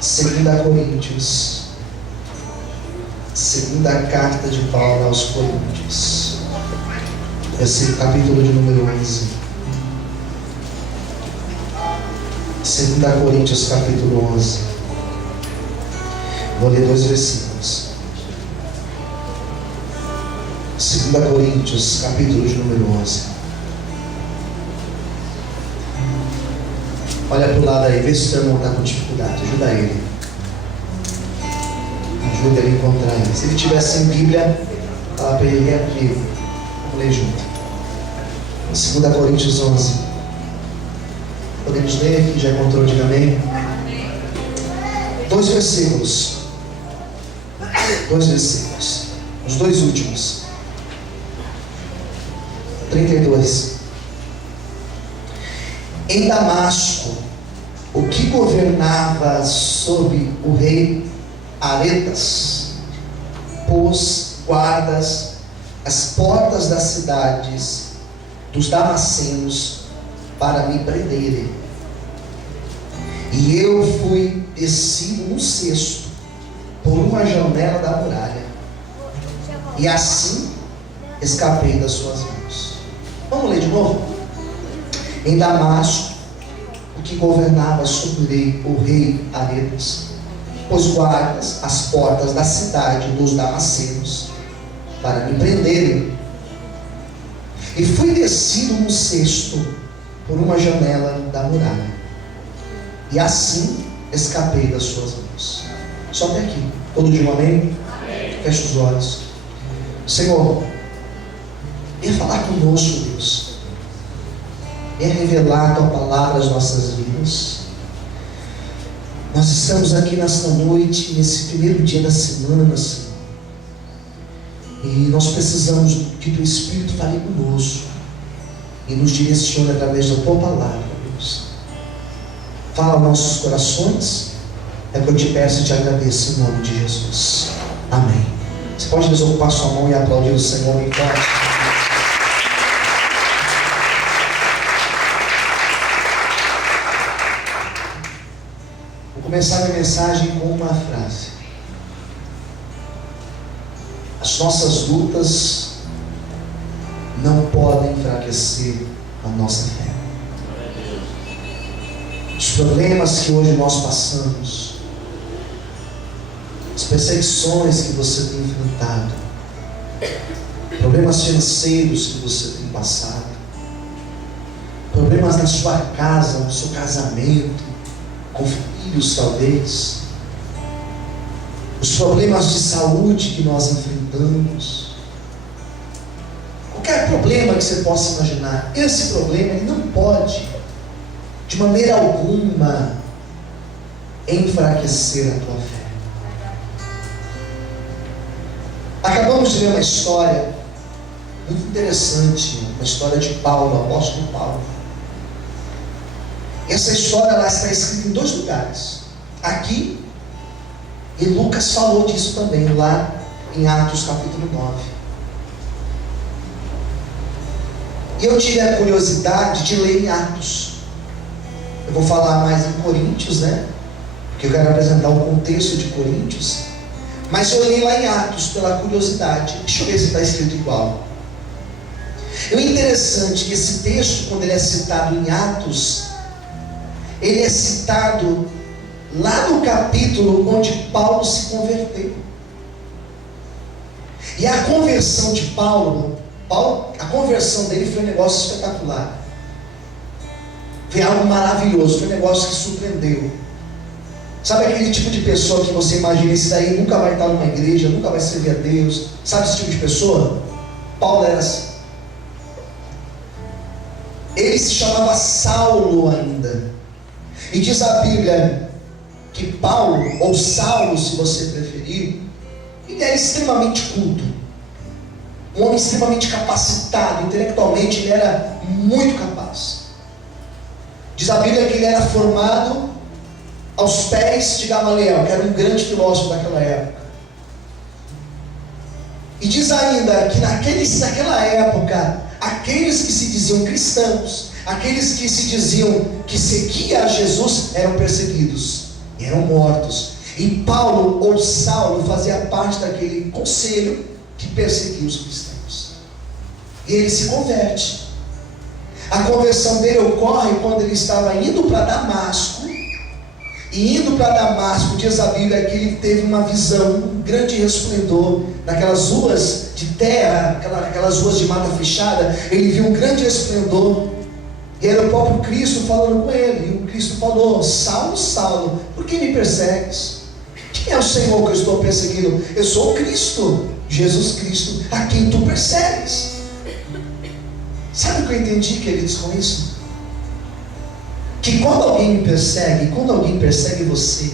Segunda Coríntios, segunda carta de Paulo aos Coríntios, esse capítulo de número 11. Segunda Coríntios, capítulo 11. Vou ler 2 versículos. Segunda Coríntios, capítulo de número 11. Olha para o lado aí, vê se o seu irmão está com dificuldade. Ajuda ele. Ajuda ele a encontrar ele. Se ele tiver sem Bíblia, fala para ele ler comigo. Vamos ler junto. 2 Coríntios 11. Podemos ler? Quem já encontrou, diga amém. 2 versículos. 2 versículos. Os 2 últimos. 32. Em Damasco, o que governava sobre o rei Aretas pôs guardas às portas das cidades dos damascenos para me prenderem. E eu fui descido no cesto por uma janela da muralha, e assim escapei das suas mãos. Vamos ler de novo? Em Damasco, o que governava sobre o rei Aretas pôs guardas às portas da cidade dos damascenos para me prenderem. E fui descido no cesto por uma janela da muralha, e assim escapei das suas mãos. Só até aqui. Todo dia um amém? Feche os olhos. Senhor, venha falar conosco, Deus. Venha revelar a Tua palavra às nossas vidas. Nós estamos aqui nesta noite, nesse primeiro dia da semana, Senhor, e nós precisamos que Teu Espírito fale conosco e nos direcione através da Tua palavra, Deus. Fala aos nossos corações. É o que eu te peço e te agradeço em nome de Jesus. Amém. Você pode desocupar sua mão e aplaudir o Senhor bem forte. Vou começar minha mensagem com uma frase. As nossas lutas não podem enfraquecer a nossa fé. Os problemas que hoje nós passamos, as perseguições que você tem enfrentado, problemas financeiros que você tem passado, problemas na sua casa, no seu casamento, com filhos talvez, os problemas de saúde que nós enfrentamos, qualquer problema que você possa imaginar, esse problema ele não pode de maneira alguma enfraquecer a tua fé. Acabamos de ler uma história muito interessante, uma história de Paulo, o apóstolo Paulo. Essa história ela está escrita em 2 lugares, aqui, e Lucas falou disso também lá em Atos capítulo 9. E eu tive a curiosidade de ler em Atos. Eu vou falar mais em Coríntios, né? Porque eu quero apresentar o contexto de Coríntios. Mas eu li lá em Atos pela curiosidade. Deixa eu ver se está escrito igual. E o interessante é que esse texto, quando ele é citado em Atos, ele é citado lá no capítulo onde Paulo se converteu. E a conversão de Paulo, a conversão dele foi um negócio espetacular. Foi algo maravilhoso, foi um negócio que surpreendeu. Sabe aquele tipo de pessoa que você imagina, esse daí nunca vai estar numa igreja, nunca vai servir a Deus? Sabe esse tipo de pessoa? Paulo era assim. Ele se chamava Saulo ainda. E diz a Bíblia que Paulo, ou Saulo se você preferir, ele era extremamente culto, um homem extremamente capacitado, intelectualmente ele era muito capaz. Diz a Bíblia que ele era formado aos pés de Gamaliel, que era um grande filósofo daquela época. E diz ainda que naquela época, aqueles que se diziam cristãos, aqueles que se diziam que seguiam a Jesus, eram perseguidos. E eram mortos. E Paulo ou Saulo fazia parte daquele conselho que perseguia os cristãos. E ele se converte. A conversão dele ocorre quando ele estava indo para Damasco. E indo para Damasco, diz a Bíblia que ele teve uma visão, um grande resplendor, naquelas ruas de terra, aquelas ruas de mata fechada. Ele viu um grande resplendor, e era o próprio Cristo falando com ele. E o Cristo falou: Saulo, Saulo, por que me persegues? Quem é o Senhor que eu estou perseguindo? Eu sou o Cristo, Jesus Cristo, a quem tu persegues. Sabe o que eu entendi, queridos, com isso? Que quando alguém me persegue, quando alguém persegue você,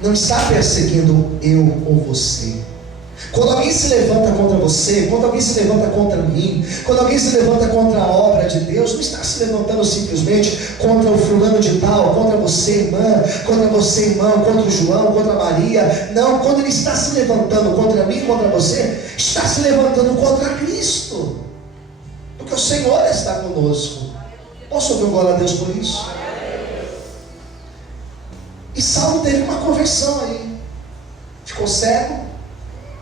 não está perseguindo eu ou você. Quando alguém se levanta contra você, quando alguém se levanta contra mim, quando alguém se levanta contra a obra de Deus, não está se levantando simplesmente contra o fulano de tal, contra você, irmã, contra o João, contra a Maria. Não, quando ele está se levantando contra mim, contra você, está se levantando contra Cristo, porque o Senhor está conosco. Posso ouvir um glória a Deus por isso? E Saulo teve uma conversão aí. Ficou cego,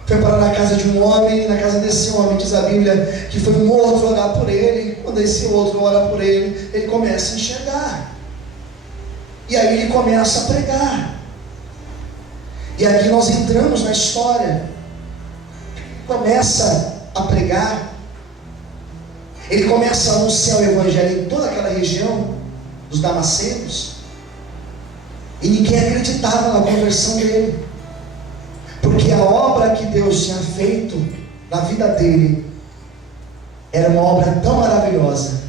foi parar na casa de um homem. Na casa desse homem, diz a Bíblia, que foi um outro orar por ele. Quando esse outro ora por ele, ele começa a enxergar. E aí ele começa a pregar. E aqui nós entramos na história. Começa a pregar. Ele começa a anunciar o Evangelho em toda aquela região dos Damascenos. E ninguém acreditava na conversão dele, porque a obra que Deus tinha feito na vida dele era uma obra tão maravilhosa,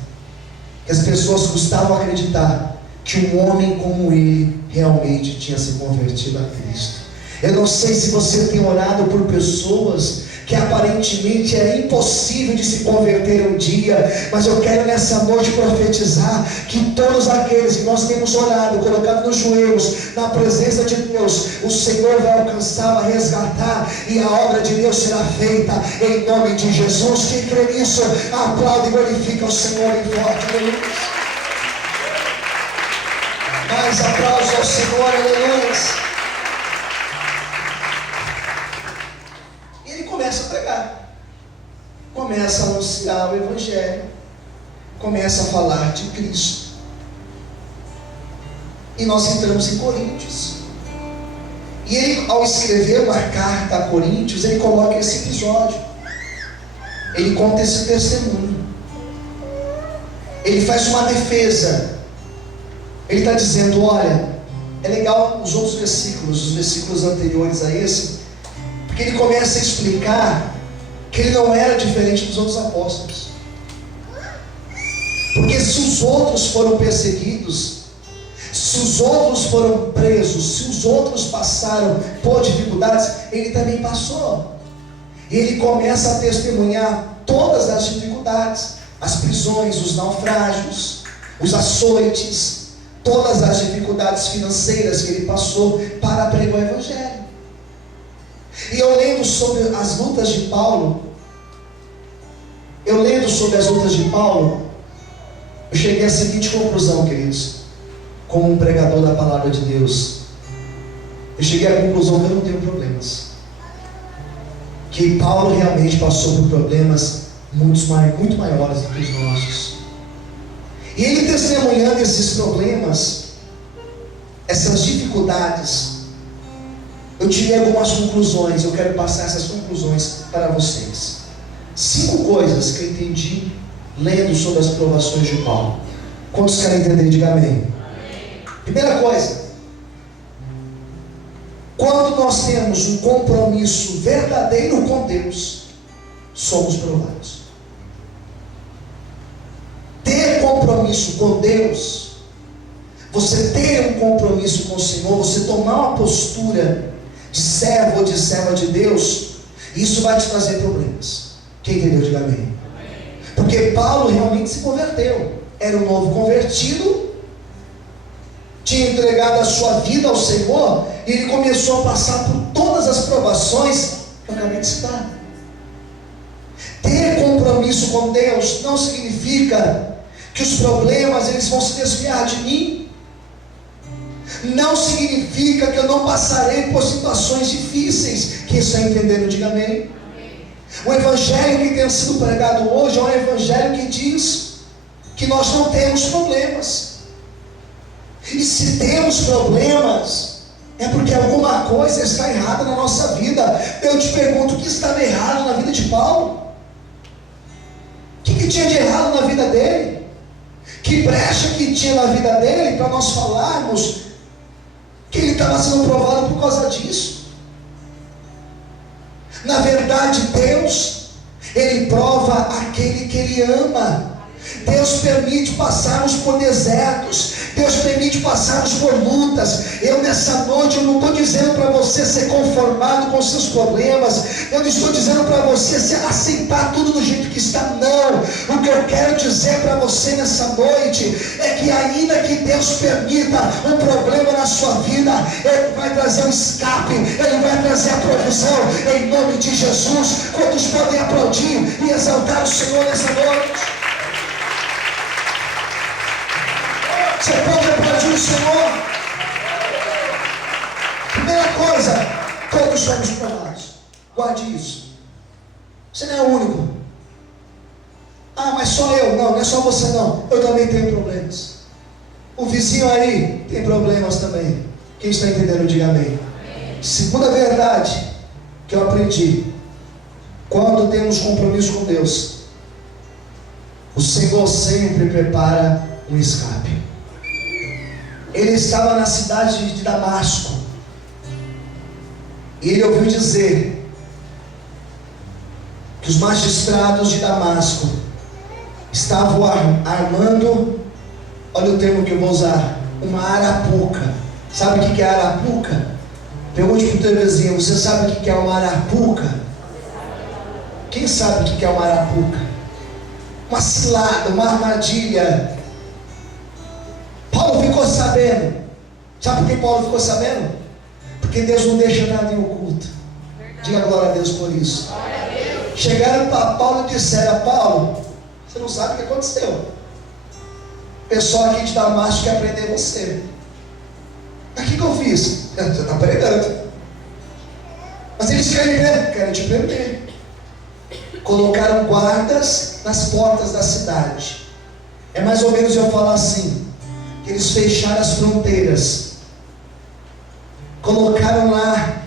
que as pessoas custavam acreditar que um homem como ele realmente tinha se convertido a Cristo. Eu não sei se você tem orado por pessoas que aparentemente é impossível de se converter um dia, mas eu quero nessa noite profetizar que todos aqueles que nós temos orado, colocado nos joelhos, na presença de Deus, o Senhor vai alcançar, vai resgatar, e a obra de Deus será feita em nome de Jesus. Quem crê nisso, aplaude e glorifica o Senhor em forte, aleluia. Mais aplausos ao Senhor, aleluia. Começa a pregar, começa a anunciar o Evangelho, começa a falar de Cristo. E nós entramos em Coríntios. E ele, ao escrever uma carta a Coríntios, ele coloca esse episódio. Ele conta esse testemunho. Ele faz uma defesa. Ele está dizendo: olha, é legal os outros versículos, os versículos anteriores a esse, porque ele começa a explicar que ele não era diferente dos outros apóstolos. Porque se os outros foram perseguidos, se os outros foram presos, se os outros passaram por dificuldades, ele também passou. E ele começa a testemunhar todas as dificuldades, as prisões, os naufrágios, os açoites, todas as dificuldades financeiras que ele passou para pregar o Evangelho. E eu lendo sobre as lutas de Paulo, eu cheguei à seguinte conclusão, queridos, como um pregador da palavra de Deus. Eu cheguei à conclusão que eu não tenho problemas, que Paulo realmente passou por problemas muito maiores do que os nossos. E ele testemunhando esses problemas, essas dificuldades, eu tirei algumas conclusões. Eu quero passar essas conclusões para vocês. 5 coisas que eu entendi lendo sobre as provações de Paulo. Quantos querem entender? Diga amém. Amém. Primeira coisa: quando nós temos um compromisso verdadeiro com Deus, somos provados. Ter compromisso com Deus, você ter um compromisso com o Senhor, você tomar uma postura de servo ou de serva de Deus, isso vai te trazer problemas. Quem entendeu, diga amém. Porque Paulo realmente se converteu, era um novo convertido, tinha entregado a sua vida ao Senhor, e ele começou a passar por todas as provações que eu acabei de citar. Ter compromisso com Deus não significa que os problemas eles vão se desviar de mim. não significa que eu não passarei por situações difíceis. Quem está entendendo, diga amém. O evangelho que tem sido pregado hoje é um evangelho que diz que nós não temos problemas. E se temos problemas, é porque alguma coisa está errada na nossa vida. Eu te pergunto, o que estava errado na vida de Paulo? O que tinha de errado na vida dele? Que brecha que tinha na vida dele para nós falarmos que ele estava sendo provado por causa disso? Na verdade, Deus, Ele prova aquele que Ele ama. Deus permite passarmos por desertos, Deus permite passarmos por lutas. Eu nessa noite, eu não estou dizendo para você ser conformado com seus problemas, eu não estou dizendo para você aceitar tudo do jeito que está, não. O que eu quero dizer para você nessa noite é que ainda que Deus permita um problema na sua vida, Ele vai trazer um escape, Ele vai trazer a provisão, em nome de Jesus. Quantos podem aplaudir e exaltar o Senhor nessa noite? Você pode aplaudir o Senhor? Primeira coisa, todos somos provados. Guarde isso. Você não é o único. Ah, mas só eu. Não, não é só você não. Eu também tenho problemas. O vizinho aí tem problemas também. Quem está entendendo, diga amém. Segunda verdade que eu aprendi: quando temos compromisso com Deus, o Senhor sempre prepara um escape. Ele estava na cidade de Damasco, e ele ouviu dizer que os magistrados de Damasco estavam armando, olha o termo que eu vou usar, uma arapuca. Sabe o que é arapuca? Pergunte para o teu vizinho: você sabe o que é uma arapuca? Quem sabe o que é uma arapuca? Uma cilada, uma armadilha. Paulo ficou sabendo. Sabe por que Paulo ficou sabendo? Porque Deus não deixa nada em oculto. Diga glória a Deus por isso. Chegaram para Paulo e disseram: Paulo, você não sabe o que aconteceu. O pessoal aqui de Damasco quer prender você. Mas o que eu fiz? Você está pregando. Mas eles querem te prender. Colocaram guardas nas portas da cidade. É mais ou menos eu falar assim: que eles fecharam as fronteiras, colocaram lá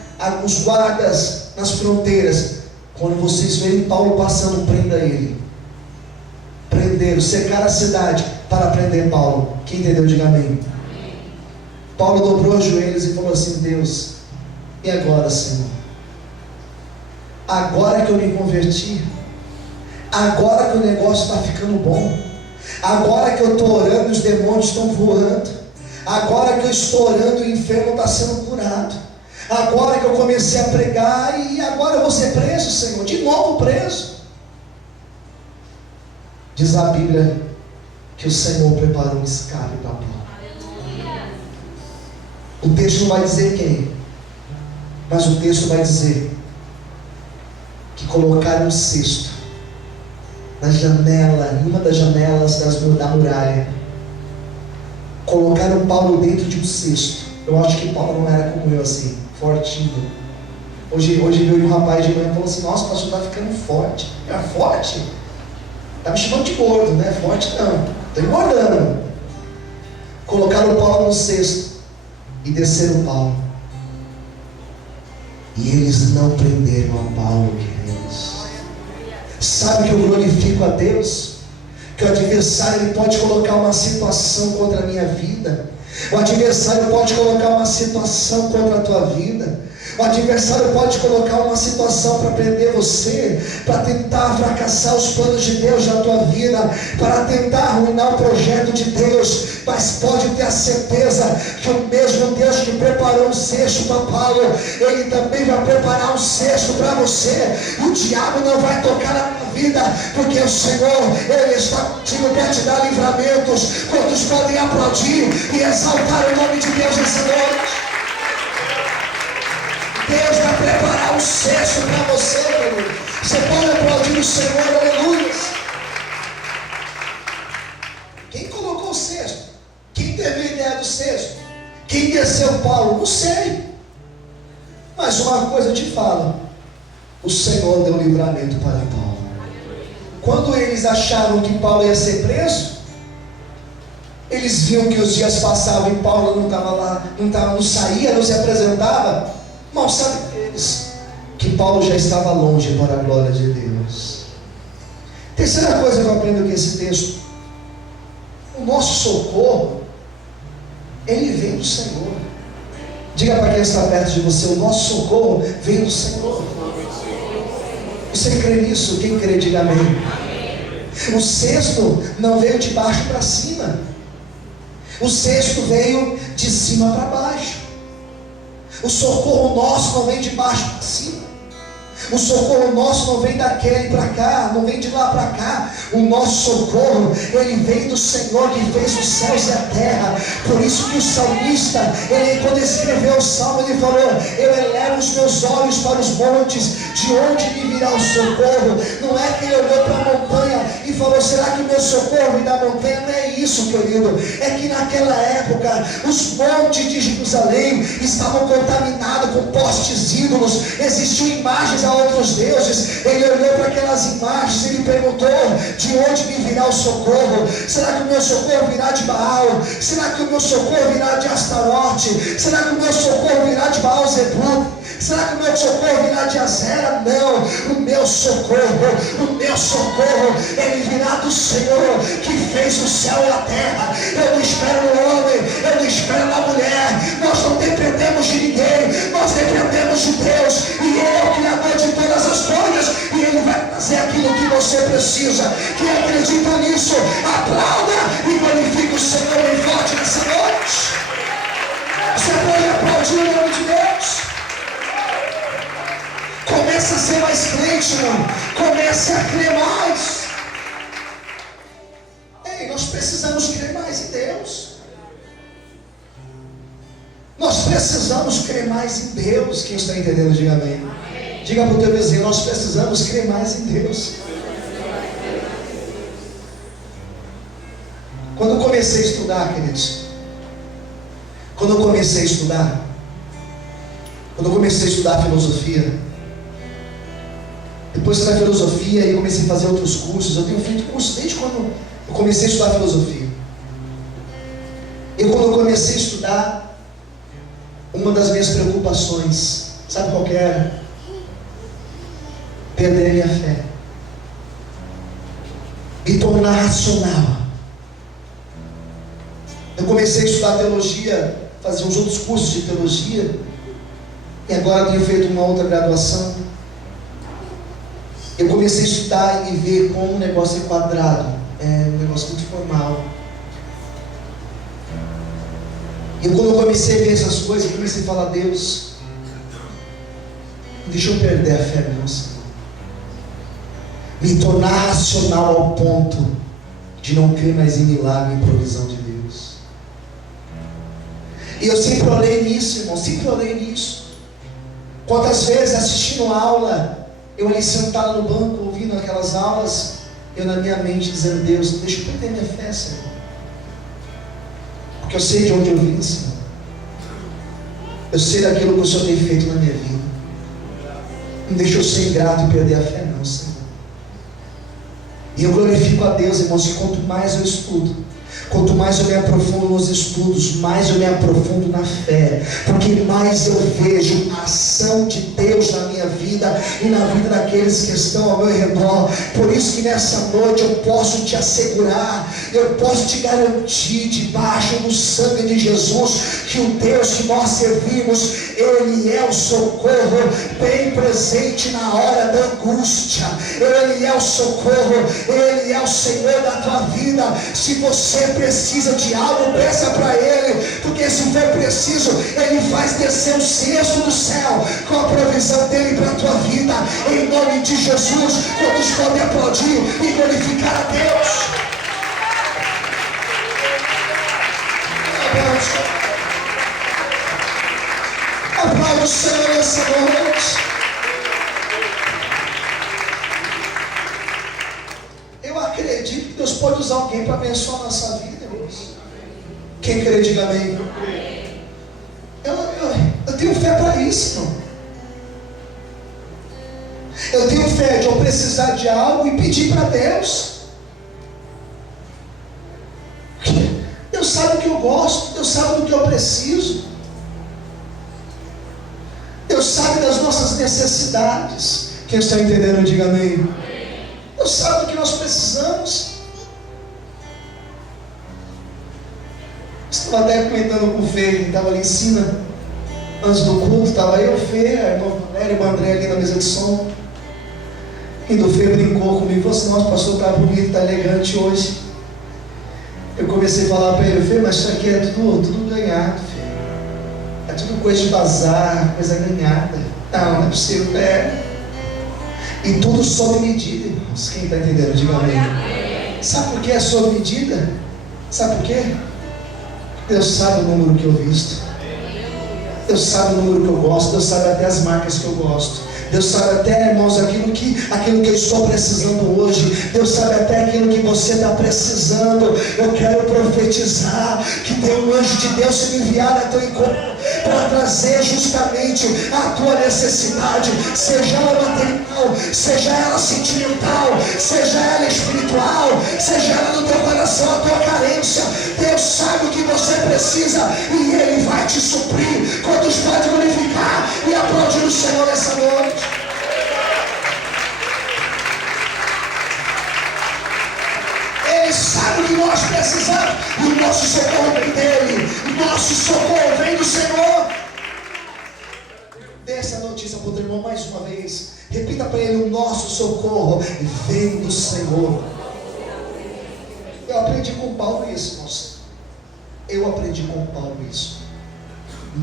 os guardas nas fronteiras. Quando vocês verem Paulo passando, prenda ele. Prenderam, cercaram a cidade para prender Paulo. Quem entendeu, diga amém. Paulo dobrou os joelhos e falou assim: Deus, e agora, Senhor? Agora que eu me converti, agora que o negócio está ficando bom, agora que eu estou orando, os demônios estão voando, agora que eu estou orando, o enfermo está sendo curado, agora que eu comecei a pregar, e agora eu vou ser preso, Senhor, de novo preso. Diz a Bíblia que o Senhor preparou um escape para Paulo. O texto não vai dizer quem, mas o texto vai dizer que colocaram um cesto na janela, em uma das janelas da muralha. Colocaram Paulo dentro de um cesto. Eu acho que Paulo não era como eu, assim, fortinho. Hoje veio um rapaz de manhã e falou assim: nossa, pastor, está ficando forte. É forte? Está me chamando de gordo, não é forte não, estou engordando. Colocaram Paulo no cesto e desceram Paulo. E eles não prenderam a Paulo, queridos. Sabe que eu glorifico a Deus? Que o adversário ele pode colocar uma situação contra a minha vida. O adversário pode colocar uma situação contra a tua vida. O adversário pode colocar uma situação para prender você, para tentar fracassar os planos de Deus na tua vida, para tentar arruinar o projeto de Deus. Mas pode ter a certeza que o mesmo Deus que preparou um cesto para Paulo, Ele também vai preparar um cesto para você. O diabo não vai tocar na tua vida, porque o Senhor, Ele está contigo para te dar livramentos. Quantos podem aplaudir e exaltar o nome de Deus nessa noite? Deus vai preparar um cesto para você, querido. Você pode aplaudir o Senhor, aleluia. Quem colocou o cesto? Quem teve a ideia do cesto? Quem desceu Paulo? Não sei. Mas uma coisa eu te falo: o Senhor deu livramento para Paulo. Quando eles acharam que Paulo ia ser preso, eles viam que os dias passavam e Paulo não estava lá, não saía, não se apresentava. Mal sabem eles que Paulo já estava longe para a glória de Deus. Terceira coisa que eu aprendo com esse texto: o nosso socorro, ele vem do Senhor. Diga para quem está perto de você: o nosso socorro vem do Senhor. Você crê nisso? Quem crê, diga amém. O cesto não veio de baixo para cima. O cesto veio de cima para baixo. O socorro nosso não vem de baixo para cima. O socorro nosso não vem daquele para cá, não vem de lá para cá. O nosso socorro, ele vem do Senhor que fez os céus e a terra. Por isso que o salmista, quando escreveu o salmo, ele falou: eu elevo os meus olhos para os montes, de onde me virá o socorro? Não é que ele olhou para a montanha e falou: será que o meu socorro vem da montanha? Não é isso, querido. É que naquela época os montes de Jerusalém estavam contaminados com postes ídolos, existiam imagens a outros deuses. Ele olhou para aquelas imagens, ele perguntou: de onde me virá o socorro? Será que o meu socorro virá de Baal? Será que o meu socorro virá de Astarote? Será que o meu socorro virá de Baal-Zebub? Será que o meu socorro virá de Azera? Não, o meu socorro, ele virá do Senhor que fez o céu e a terra. Eu não espero no homem, eu não espero na mulher. Nós não dependemos de ninguém, nós dependemos de Deus, e Ele é o Criador de todas as coisas, e Ele vai fazer aquilo que você precisa. Quem acredita nisso, aplauda e glorifique o Senhor bem forte nessa noite. Você pode aplaudir o nome de Deus. Comece a ser mais crente, irmão. Comece a crer mais. Ei, nós precisamos crer mais em Deus. Nós precisamos crer mais em Deus. Quem está entendendo, diga amém. Diga para o teu vizinho: nós precisamos crer mais em Deus. Quando eu comecei a estudar, queridos, quando eu comecei a estudar filosofia, depois da filosofia eu comecei a fazer outros cursos. Eu tenho feito curso desde quando eu comecei a estudar filosofia. E quando eu comecei a estudar, uma das minhas preocupações, sabe qual que era? Perder a minha fé, me tornar racional. Eu comecei a estudar teologia, fazer uns outros cursos de teologia, e agora tenho feito uma outra graduação. Eu comecei a estudar e ver como o negócio é quadrado, é um negócio muito formal. E quando eu comecei a ver essas coisas, eu comecei a falar: Deus, deixa eu perder a fé, meu Senhor. Me tornar racional ao ponto de não crer mais em milagre e provisão de Deus. E eu sempre olhei nisso, irmão, sempre olhei nisso. Quantas vezes assistindo aula, eu ali sentado no banco, ouvindo aquelas aulas, eu na minha mente dizendo: Deus, não deixa eu perder minha fé, Senhor, porque eu sei de onde eu vim, Senhor. Eu sei daquilo que o Senhor tem feito na minha vida. Não deixa eu ser ingrato e perder a fé, não, Senhor. E eu glorifico a Deus, irmãos, que quanto mais eu estudo, quanto mais eu me aprofundo nos estudos, mais eu me aprofundo na fé, porque mais eu vejo a ação de Deus na minha vida e na vida daqueles que estão ao meu redor. Por isso que nessa noite eu posso te assegurar, eu posso te garantir, debaixo do sangue de Jesus, que o Deus que nós servimos, Ele é o socorro bem presente na hora da angústia. Ele é o socorro, Ele é o Senhor da tua vida. Se você precisa de algo, peça para Ele, porque se for preciso, Ele faz descer o cesto do céu com a provisão dEle para a tua vida, em nome de Jesus. Todos podem aplaudir e glorificar a Deus. Aplauda o Senhor nessa noite. Eu acredito que Deus pode usar alguém para abençoar a nossa vida, irmãos. Quem crê, diga amém. Eu tenho fé para isso, irmão. Eu tenho fé de eu precisar de algo e pedir para Deus. Deus sabe o que eu gosto, Deus sabe do que eu preciso. Deus sabe das nossas necessidades. Quem está entendendo, diga amém. Deus sabe do que nós precisamos. Estava até comentando com o Fê, ele estava ali em cima, antes do culto, estava eu, o Fê, a irmã André ali na mesa de som. E o Fê brincou comigo, falou assim: nossa, pastor, está bonito, está elegante hoje. Eu comecei a falar para ele: Fê, mas isso aqui é tudo ganhado, Fê. É tudo coisa de bazar, coisa ganhada. Não é possível, E tudo sob medida, irmãos. Quem está entendendo, diga amém. Sabe por que é sob medida? Sabe por quê? Deus sabe o número que eu visto. Deus sabe o número que eu gosto. Deus sabe até as marcas que eu gosto. Deus sabe até, irmãos, aquilo que eu estou precisando hoje. Deus sabe até aquilo que você está precisando. Eu quero profetizar que tem um anjo de Deus se enviar a teu encontro para trazer justamente a tua necessidade, seja ela material, seja ela sentimental, seja ela espiritual, seja ela no teu coração, a tua carência. Deus sabe o que você precisa e Ele vai te suprir. Quantos podem glorificar e aplaudir o Senhor nessa noite? Ele sabe o que nós precisamos e o nosso socorro vem dele. O nosso socorro vem do Senhor. Dê essa notícia para o teu irmão mais uma vez. Repita para ele: o nosso socorro vem do Senhor. Eu aprendi com Paulo isso, irmãos. Eu aprendi com Paulo isso.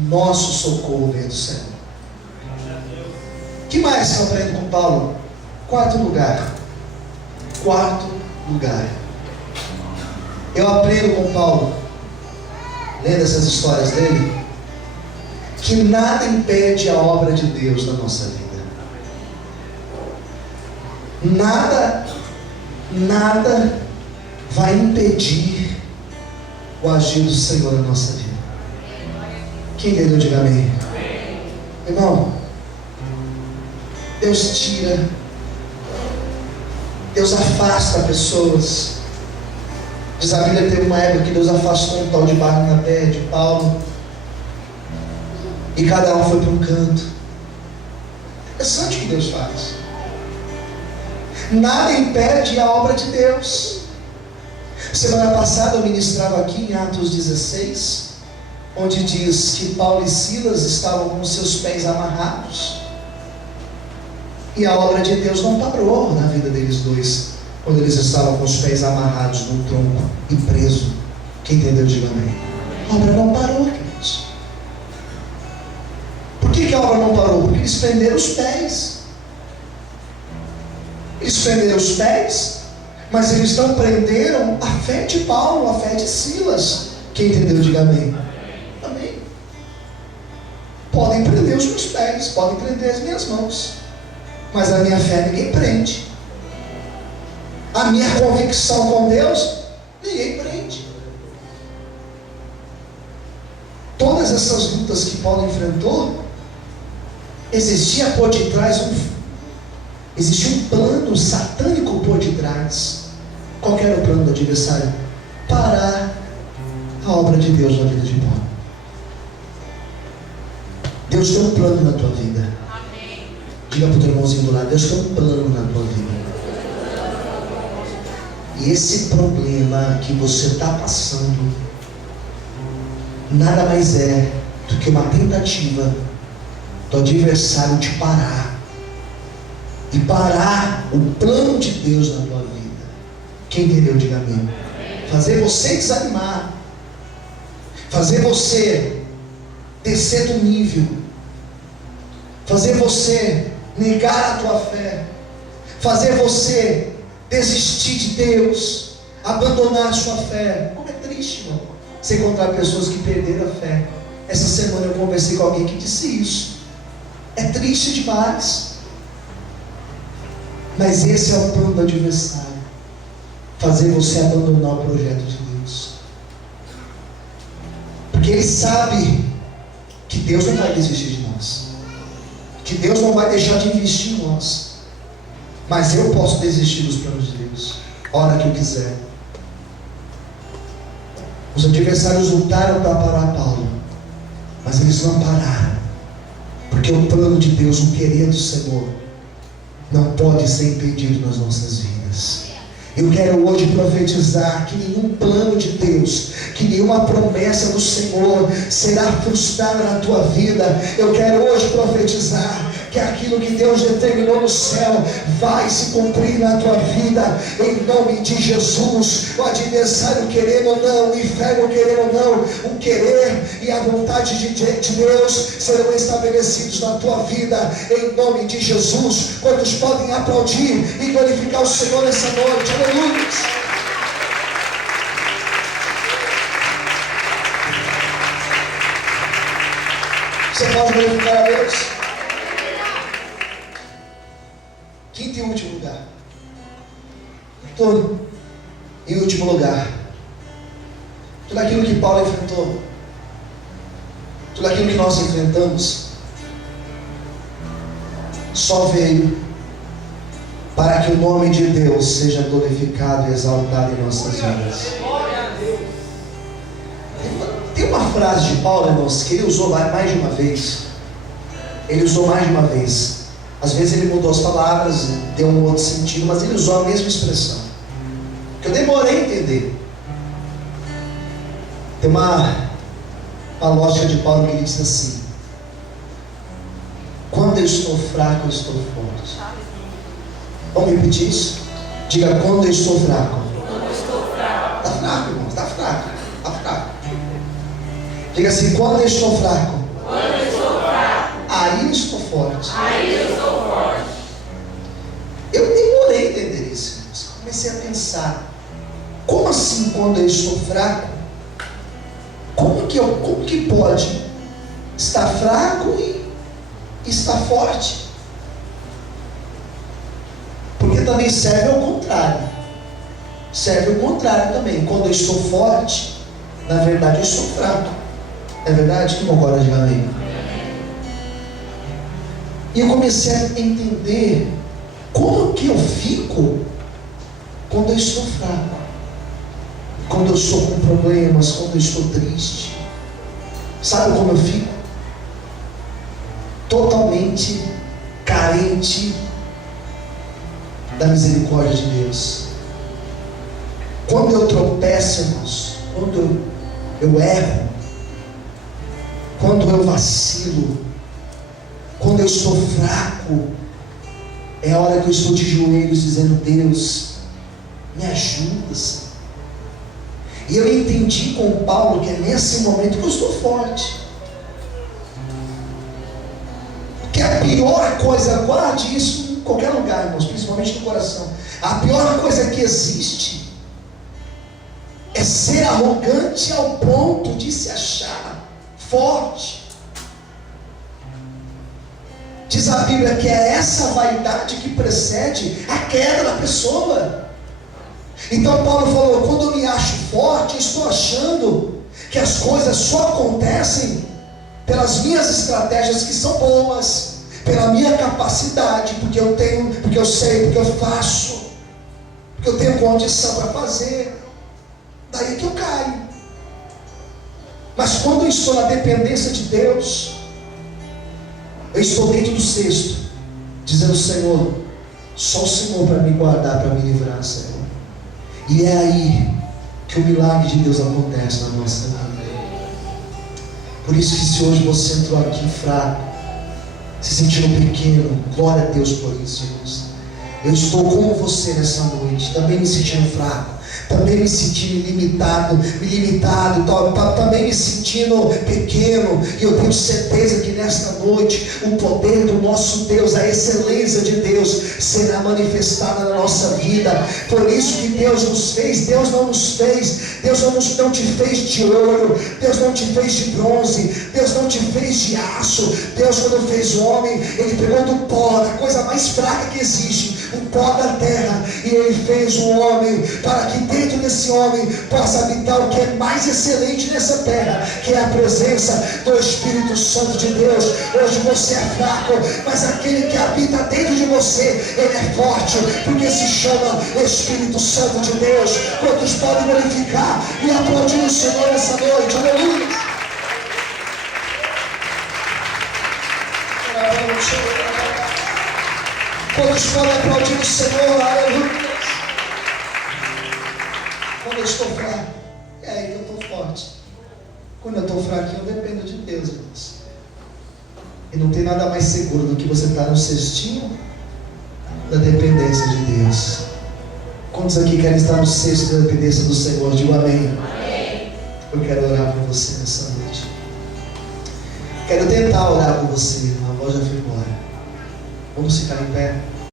Nosso socorro vem do Senhor. O que mais que eu aprendo com Paulo? Quarto lugar. Eu aprendo com Paulo, lendo essas histórias dele, que nada impede a obra de Deus na nossa vida. Nada vai impedir o agir do Senhor na nossa vida. Quem entendeu, diga amém. Irmão, Deus tira, Deus afasta pessoas. Diz a Bíblia que teve uma época que Deus afastou um tal de Barnabé, de Paulo, e cada um foi para um canto. Interessante o que Deus faz. Nada impede a obra de Deus. Semana passada eu ministrava aqui em Atos 16, onde diz que Paulo e Silas estavam com seus pés amarrados, e a obra de Deus não parou na vida deles dois, quando eles estavam com os pés amarrados no tronco e preso. Quem entendeu, diga amém. A obra não parou, queridos. Por que a obra não parou? Porque eles prenderam os pés. Eles prenderam os pés, mas eles não prenderam a fé de Paulo, a fé de Silas. Quem entendeu, diga amém. Amém. Podem prender os meus pés, podem prender as minhas mãos, mas a minha fé ninguém prende. A minha convicção com Deus, ninguém prende. Todas essas lutas que Paulo enfrentou, existia por detrás existia um plano satânico por detrás. Qual era o plano do adversário? Parar a obra de Deus na vida de Paulo. Deus tem um plano na tua vida. Amém. Diga para o teu irmãozinho do lado: Deus tem um plano na tua vida. E esse problema que você está passando nada mais é do que uma tentativa do adversário de parar o plano de Deus na tua vida. Quem entendeu, diga amém. Fazer você desanimar, fazer você descer do nível, fazer você negar a tua fé, fazer você desistir de Deus, abandonar a sua fé. Como é triste, irmão, você encontrar pessoas que perderam a fé. Essa semana eu conversei com alguém que disse isso. É triste demais. Mas esse é o plano do adversário: fazer você abandonar o projeto de Deus. Porque ele sabe que Deus não vai desistir de nós, que Deus não vai deixar de investir em nós, mas eu posso desistir dos planos de Deus a hora que eu quiser. Os adversários lutaram para parar Paulo, mas eles não pararam, porque o plano de Deus, o querer do Senhor, não pode ser impedido nas nossas vidas. Eu quero hoje profetizar que nenhum plano de Deus, que nenhuma promessa do Senhor será frustrada na tua vida. Eu quero hoje profetizar que aquilo que Deus determinou no céu vai se cumprir na tua vida, em nome de Jesus. O adversário querendo ou não, o inferno querendo ou não, o querer e a vontade de Deus serão estabelecidos na tua vida, em nome de Jesus. Quantos podem aplaudir e glorificar o Senhor nessa noite? Aleluia! Você pode glorificar a Deus? Quinto e último lugar. Em último lugar, tudo aquilo que Paulo enfrentou, tudo aquilo que nós enfrentamos, só veio para que o nome de Deus seja glorificado e exaltado em nossas vidas. Tem uma frase de Paulo, irmãos, que ele usou mais de uma vez. Ele usou mais de uma vez. Às vezes ele mudou as palavras, deu um outro sentido, mas ele usou a mesma expressão, que eu demorei a entender. Tem uma lógica de Paulo que ele diz assim: quando eu estou fraco, eu estou forte. Vamos repetir isso? Diga: quando eu estou fraco. Está fraco, irmãos, está fraco. Está fraco. Diga assim: quando eu estou fraco. Aí eu estou forte. Eu demorei a entender isso. Comecei a pensar: como assim quando eu estou fraco? Como que pode estar fraco e estar forte? Porque também serve ao contrário. Serve ao contrário também. Quando eu estou forte, na verdade eu estou fraco. É verdade? Quem concorda, diga amém. E eu comecei a entender como que eu fico quando eu estou fraco, quando eu estou com problemas, quando eu estou triste. Sabe como eu fico? Totalmente carente da misericórdia de Deus. Quando eu tropeço, irmãos, quando eu erro, quando eu vacilo, quando eu estou fraco, é a hora que eu estou de joelhos dizendo: Deus, me ajuda, Senhor. E eu entendi com Paulo que é nesse momento que eu estou forte. Porque a pior coisa, guarde isso em qualquer lugar, irmãos, principalmente no coração. A pior coisa que existe é ser arrogante ao ponto de se achar forte. Diz a Bíblia que é essa vaidade que precede a queda da pessoa. Então Paulo falou: quando eu me acho forte, estou achando que as coisas só acontecem pelas minhas estratégias, que são boas, pela minha capacidade, porque eu tenho, porque eu sei, porque eu faço, porque eu tenho condição para fazer. Daí que eu caio. Mas quando eu estou na dependência de Deus, eu estou dentro do cesto, dizendo: Senhor, só o Senhor para me guardar, para me livrar, Senhor. E é aí que o milagre de Deus acontece na nossa vida. Por isso que se hoje você entrou aqui fraco, se sentindo pequeno, glória a Deus por isso, irmãos. Eu estou como você nessa noite, também me sentindo fraco, também me sentindo limitado, também me sentindo pequeno. E eu tenho certeza que nesta noite o poder do nosso Deus, a excelência de Deus será manifestada na nossa vida. Por isso que Deus nos fez. Deus não nos fez, Deus não te fez de ouro, Deus não te fez de bronze, Deus não te fez de aço. Deus, quando fez o homem, Ele pegou do pó, da coisa mais fraca que existe, o pó da terra, e Ele fez o homem para que dentro desse homem possa habitar o que é mais excelente nessa terra, que é a presença do Espírito Santo de Deus. Hoje você é fraco, mas aquele que habita dentro de você, ele é forte, porque se chama Espírito Santo de Deus. Quantos podem glorificar e aplaudir o Senhor essa noite? Aleluia! Quantos podem aplaudir o Senhor? Aleluia! Quando eu estou fraco, é aí que eu estou forte. Quando eu estou fraquinho, eu dependo de Deus, irmãos. E não tem nada mais seguro do que você estar no cestinho da dependência de Deus. Quantos aqui querem estar no cesto da dependência do Senhor? Digo amém. Amém. Eu quero orar por você nessa noite. Quero tentar orar por você. A voz já foi embora. Vamos ficar em pé.